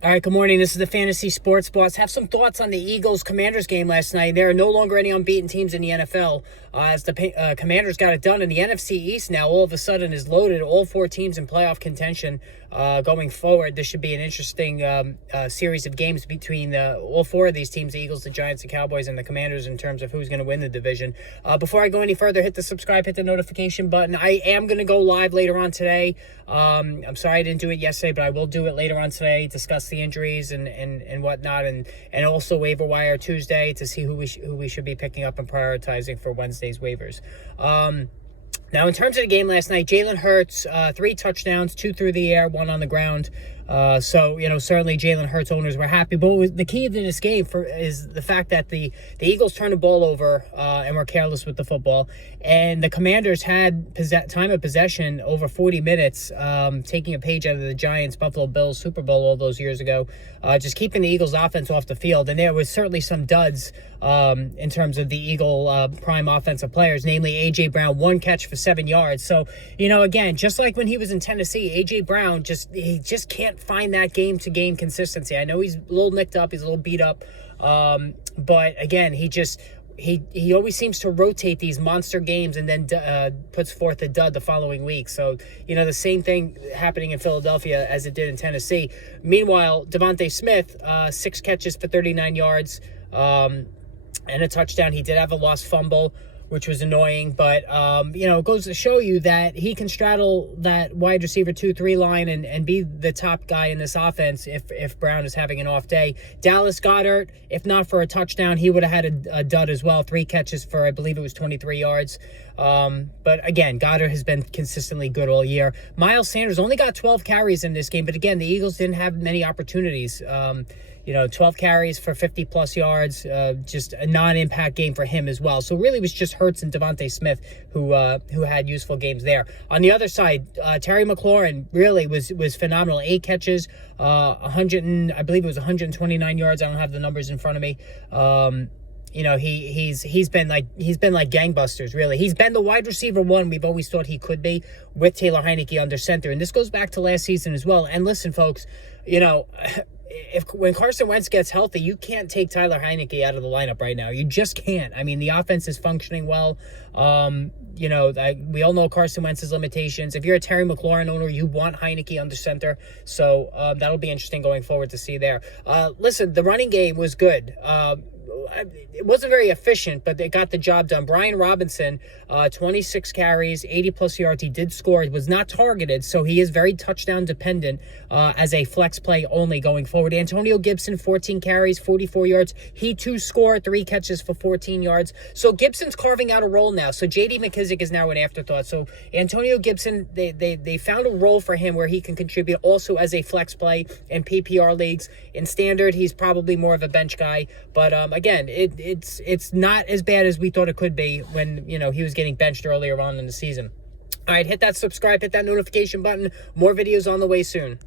All right, good morning. This is the Fantasy Sports Boss. Have some thoughts on the Eagles-Commanders game last night. There are no longer any unbeaten teams in the NFL. As the Commanders got it done, and the NFC East now all of a sudden is loaded. All four teams in playoff contention going forward. This should be an interesting series of games between all four of these teams, the Eagles, the Giants, the Cowboys, and the Commanders in terms of who's going to win the division. Before I go any further, hit the subscribe, hit the notification button. I am going to go live later on today. I'm sorry I didn't do it yesterday, but I will do it later on today, discuss the injuries and whatnot, and also waiver wire Tuesday to see who we should be picking up and prioritizing for Wednesday's waivers. Now, in terms of the game last night, Jalen Hurts, 3 touchdowns, 2 through the air, 1 on the ground. Certainly Jalen Hurts owners were happy. But the key to this game is the fact that the Eagles turned the ball over and were careless with the football. And the Commanders had time of possession over 40 minutes, taking a page out of the Giants, Buffalo Bills Super Bowl all those years ago, just keeping the Eagles offense off the field. And there was certainly some duds in terms of the Eagle prime offensive players, namely A.J. Brown, 1 catch for 7 yards. So, again, just like when he was in Tennessee, A.J. Brown he just can't find that game-to-game consistency. I know he's a little nicked up, he's a little beat up, but again, he always seems to rotate these monster games and then puts forth a dud the following week. So, the same thing happening in Philadelphia as it did in Tennessee. Meanwhile, Devontae Smith, 6 catches for 39 yards and a touchdown. He did have a lost fumble, which was annoying, but, it goes to show you that he can straddle that wide receiver 2-3 line and be the top guy in this offense if Brown is having an off day. Dallas Goedert, if not for a touchdown, he would have had a dud as well. 3 catches for, I believe it was 23 yards. But again, Goedert has been consistently good all year. Miles Sanders only got 12 carries in this game, but again, the Eagles didn't have many opportunities. 12 carries for 50-plus yards, just a non-impact game for him as well. So really it was just Hurts and Devontae Smith who had useful games there. On the other side, Terry McLaurin really was phenomenal. 8 catches, I believe it was 129 yards. I don't have the numbers in front of me. He's been like gangbusters, really. He's been the wide receiver 1 we've always thought he could be with Taylor Heinicke under center. And this goes back to last season as well. And listen, folks, when Carson Wentz gets healthy, you can't take Tyler Heinicke out of the lineup right now. You just can't. I mean, the offense is functioning well. We all know Carson Wentz's limitations. If you're a Terry McLaurin owner, you want Heinicke under center. So that'll be interesting going forward to see there. Listen, the running game was good. It wasn't very efficient, but they got the job done. Brian Robinson, 26 carries, 80-plus yards. He did score. It was not targeted, so he is very touchdown dependent as a flex play only going forward. Antonio Gibson, 14 carries, 44 yards. He, too, scored 3 catches for 14 yards. So Gibson's carving out a role now. So J.D. McKissic is now an afterthought. So Antonio Gibson, they found a role for him where he can contribute also as a flex play in PPR leagues. In standard, he's probably more of a bench guy. But, again, it's not as bad as we thought it could be when, he was getting benched earlier on in the season. All right, hit that subscribe, hit that notification button. More videos on the way soon.